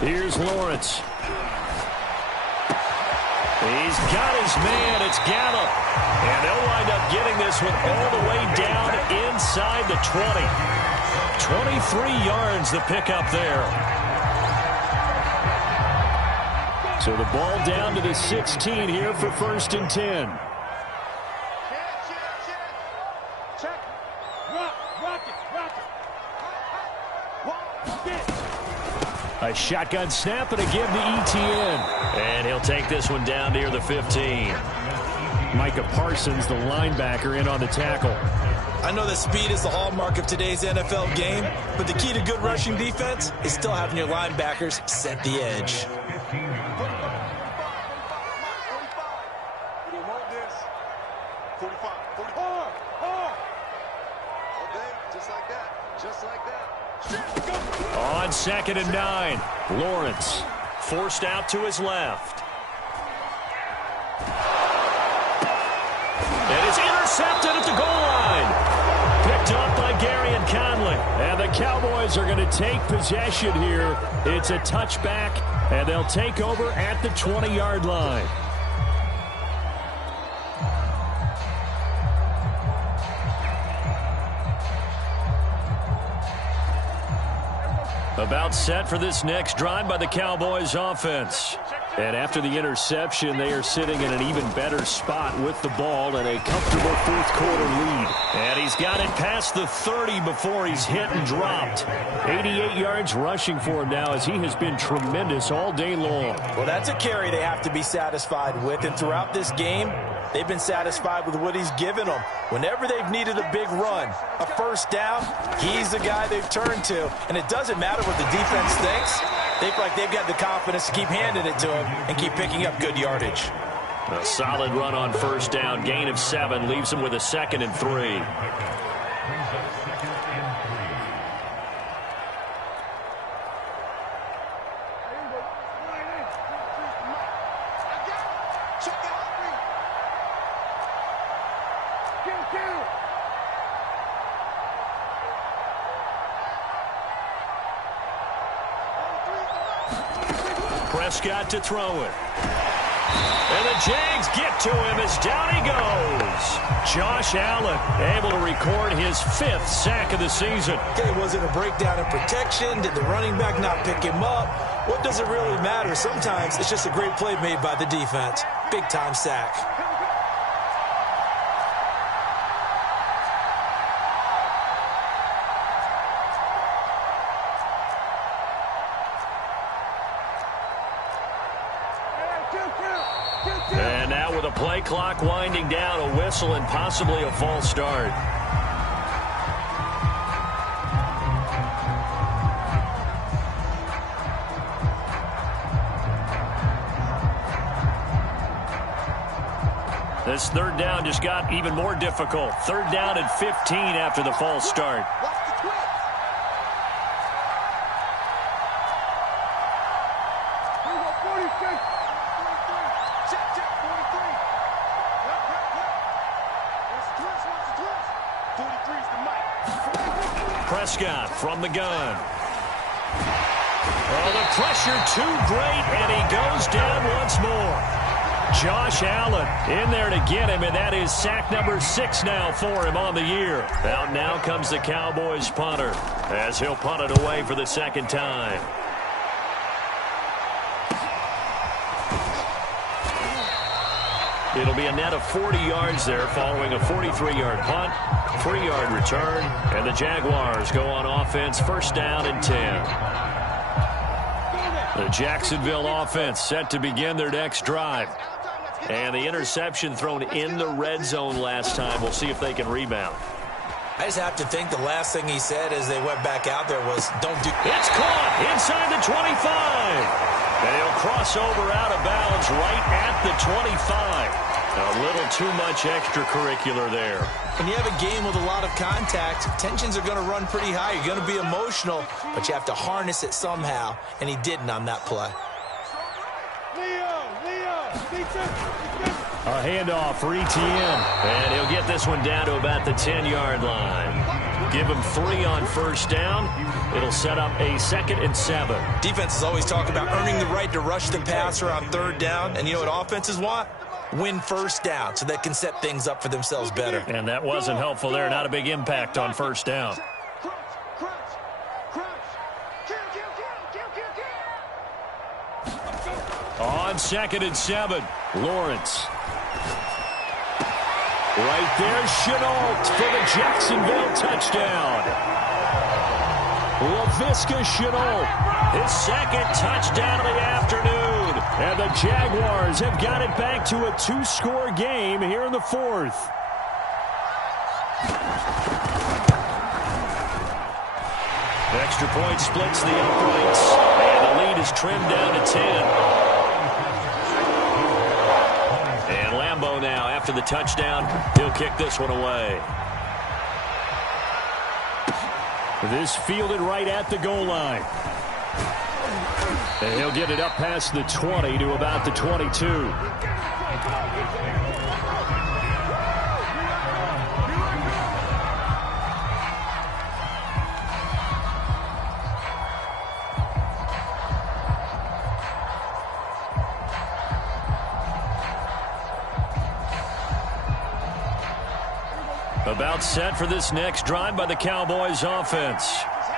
Here's Lawrence. He's got his man. It's Gallup. And they'll wind up getting this one all the way down inside the 20. 23 yards the pickup there. So the ball down to the 16 here for 1st and 10. Check. Rock it. A shotgun snap and a give to ETN. And he'll take this one down near the 15. Micah Parsons, the linebacker, in on the tackle. I know that speed is the hallmark of today's NFL game, but the key to good rushing defense is still having your linebackers set the edge. On 2nd and 9, Lawrence forced out to his left. And it's intercepted at the goal line. Picked up by Gary and Conley. And the Cowboys are going to take possession here. It's a touchback, and they'll take over at the 20-yard line. About set for this next drive by the Cowboys offense. And after the interception, they are sitting in an even better spot with the ball and a comfortable 4th quarter lead. And he's got it past the 30 before he's hit and dropped. 88 yards rushing for him now, as he has been tremendous all day long. Well, that's a carry they have to be satisfied with. And throughout this game, they've been satisfied with what he's given them. Whenever they've needed a big run, a 1st down, he's the guy they've turned to. And it doesn't matter what the defense thinks. They feel like they've got the confidence to keep handing it to him and keep picking up good yardage. A solid run on 1st down. Gain of 7 leaves him with a 2nd and 3. Prescott to throw it. And the Jags get to him as down he goes. Josh Allen able to record his 5th sack of the season. Okay, was it a breakdown in protection? Did the running back not pick him up? What does it really matter? Sometimes it's just a great play made by the defense. Big-time sack. And now with a play clock winding down, a whistle and possibly a false start. This 3rd down just got even more difficult. 3rd down and 15 after the false start. Prescott from the gun. Oh, the pressure too great, and he goes down once more. Josh Allen in there to get him, and that is sack number 6 now for him on the year. Out now comes the Cowboys punter as he'll punt it away for the 2nd time. It'll be a net of 40 yards there following a 43-yard punt, 3-yard return, and the Jaguars go on offense 1st down and 10. The Jacksonville offense set to begin their next drive. And the interception thrown in the red zone last time. We'll see if they can rebound. I just have to think the last thing he said as they went back out there was, don't do... It's caught inside the 25. And he'll cross over out of bounds right at the 25. A little too much extracurricular there. When you have a game with a lot of contact, tensions are going to run pretty high. You're going to be emotional, but you have to harness it somehow, and he didn't on that play. A handoff for ETN. And he'll get this one down to about the 10-yard line. Give him 3 on 1st down. It'll set up a 2nd and 7. Defenses always talk about earning the right to rush the passer on 3rd down. And you know what offenses want? Win 1st down so they can set things up for themselves better. And that wasn't helpful there. Not a big impact on 1st down. On 2nd and 7, Lawrence. Right there, Chenault for the Jacksonville touchdown. Laviska Chenault, his 2nd touchdown of the afternoon. And the Jaguars have got it back to a 2-score game here in the 4th. Extra point splits the uprights. And the lead is trimmed down to 10. And Lambeau now, after the touchdown, he'll kick this one away. This fielded right at the goal line. And he'll get it up past the 20 to about the 22. About set for this next drive by the Cowboys offense.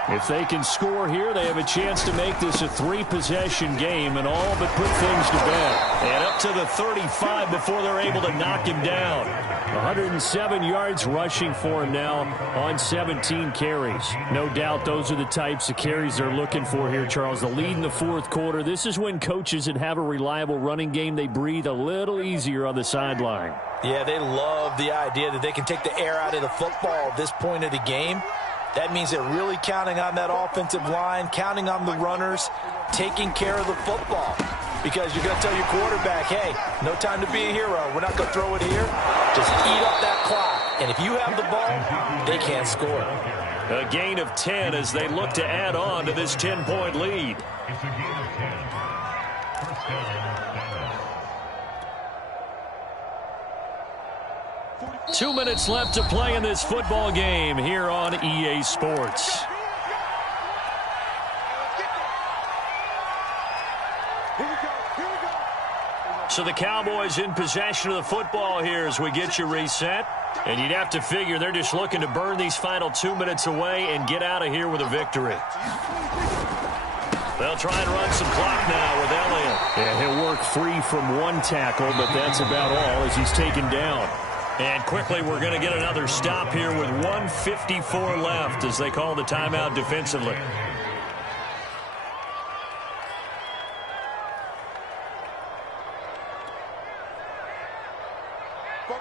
If they can score here, they have a chance to make this a 3-possession game and all but put things to bed. And up to the 35 before they're able to knock him down. 107 yards rushing for him now on 17 carries. No doubt those are the types of carries they're looking for here, Charles. The lead in the 4th quarter. This is when coaches that have a reliable running game, they breathe a little easier on the sideline. Yeah, they love the idea that they can take the air out of the football at this point of the game. That means they're really counting on that offensive line, counting on the runners, taking care of the football. Because you're going to tell your quarterback, hey, no time to be a hero. We're not going to throw it here. Just eat up that clock. And if you have the ball, they can't score. A gain of 10 as they look to add on to this 10-point lead. Two minutes left to play in this football game here on EA Sports. Here we go. Here we go. So the Cowboys in possession of the football here as we get you reset. And you'd have to figure they're just looking to burn these final 2 minutes away and get out of here with a victory. They'll try and run some clock now with Elliott. Yeah, he'll work free from one tackle, but that's about all as he's taken down. And quickly we're going to get another stop here with 1:54 left as they call the timeout defensively.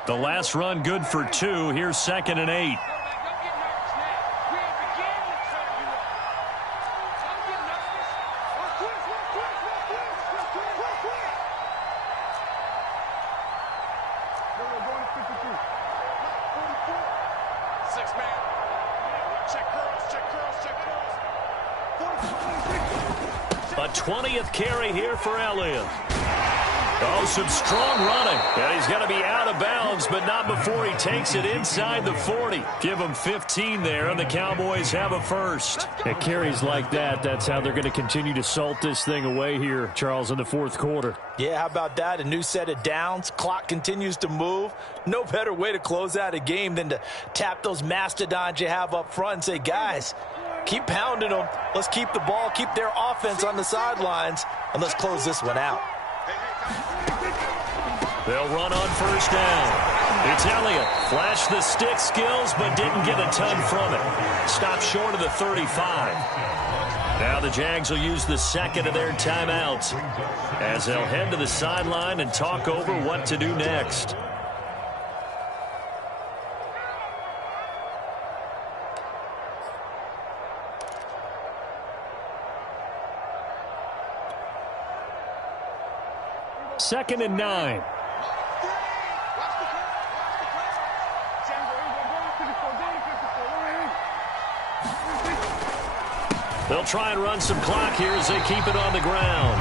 The last run good for 2. Here's 2nd and 8. A 20th carry here for Elliott. Oh, some strong running. And he's going to be out of bounds, but not before he takes it inside the 40. Give him 15 there, and the Cowboys have a first. At carries like that, that's how they're going to continue to salt this thing away here, Charles, in the fourth quarter. Yeah, how about that? A new set of downs. Clock continues to move. No better way to close out a game than to tap those mastodons you have up front and say, guys, keep pounding them. Let's keep the ball, keep their offense on the sidelines, and let's close this one out. They'll run on first down. It's Elliott. Flashed the stick skills, but didn't get a ton from it. Stopped short of the 35. Now the Jags will use the second of their timeouts as they'll head to the sideline and talk over what to do next. Second and 9. They'll try and run some clock here as they keep it on the ground.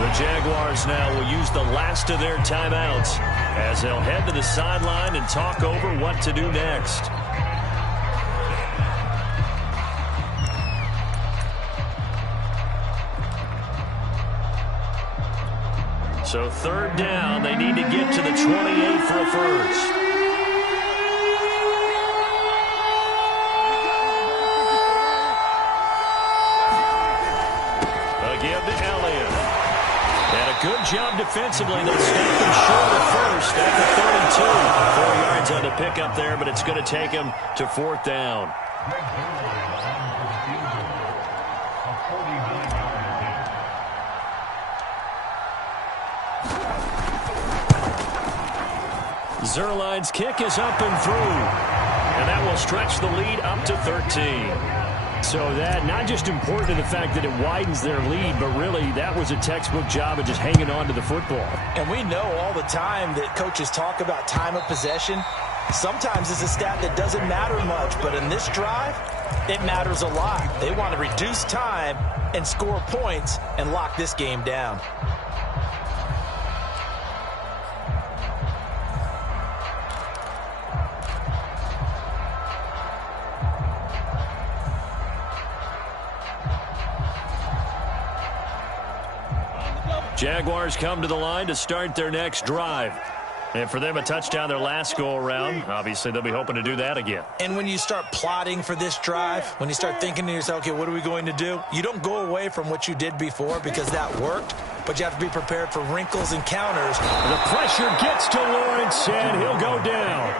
The Jaguars now will use the last of their timeouts as they'll head to the sideline and talk over what to do next. So third down, they need to get to the 28 for a first. Again to Elliott. And a good job defensively. They'll stop him short of first at the 32. 4 yards on the pickup there, but it's going to take him to fourth down. Zerline's kick is up and through. And that will stretch the lead up to 13. So that not just important to the fact that it widens their lead, but really that was a textbook job of just hanging on to the football. And we know all the time that coaches talk about time of possession. Sometimes it's a stat that doesn't matter much, but in this drive, it matters a lot. They want to reduce time and score points and lock this game down. Jaguars come to the line to start their next drive. And for them, a touchdown their last go-around. Obviously, they'll be hoping to do that again. And when you start plotting for this drive, when you start thinking to yourself, okay, what are we going to do? You don't go away from what you did before because that worked, but you have to be prepared for wrinkles and counters. The pressure gets to Lawrence, and he'll go down.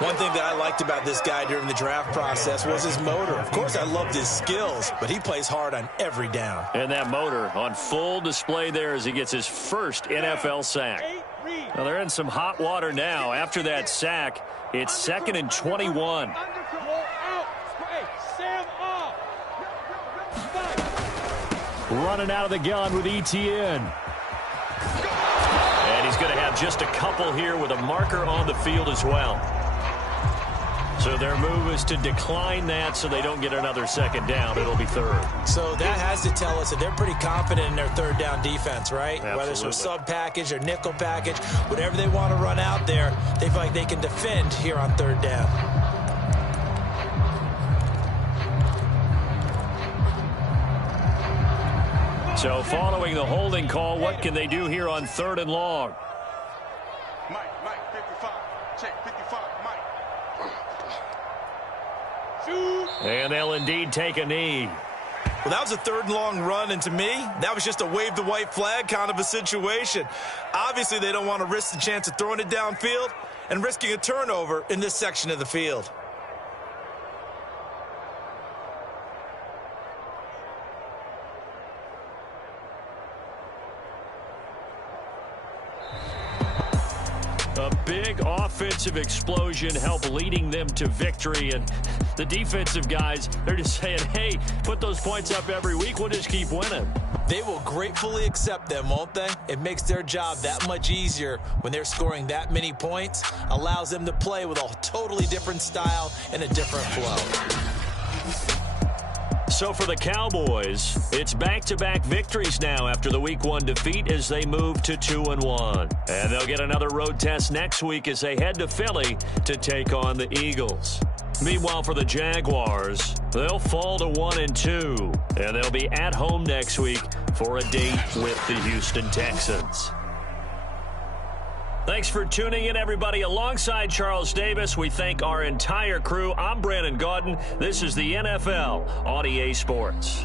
One thing that I liked about this guy during the draft process was his motor. Of course, I loved his skills, but he plays hard on every down. And that motor on full display there as he gets his first NFL sack. Now, they're in some hot water now. After that sack, it's 2nd and 21. Running out of the gun with ETN. And he's going to have just a couple here with a marker on the field as well. So their move is to decline that so they don't get another second down. It'll be third. So that has to tell us that they're pretty confident in their third down defense, right? Absolutely. Whether it's a sub package or nickel package, whatever they want to run out there, they feel like they can defend here on third down. So following the holding call, what can they do here on 3rd and long? Mike, 55. Check, 55, Mike. Shoot. And they'll indeed take a knee. Well, that was a 3rd and long run, and to me, that was just a wave the white flag kind of a situation. Obviously, they don't want to risk the chance of throwing it downfield and risking a turnover in this section of the field. A big offensive explosion helped leading them to victory. And the defensive guys, they're just saying, hey, put those points up every week. We'll just keep winning. They will gratefully accept them, won't they? It makes their job that much easier when they're scoring that many points. Allows them to play with a totally different style and a different flow. So for the Cowboys, it's back-to-back victories now after the Week 1 defeat as they move to 2-1. And they'll get another road test next week as they head to Philly to take on the Eagles. Meanwhile, for the Jaguars, they'll fall to 1-2, and they'll be at home next week for a date with the Houston Texans. Thanks for tuning in, everybody. Alongside Charles Davis, we thank our entire crew. I'm Brandon Gaudin. This is the NFL on EA Sports.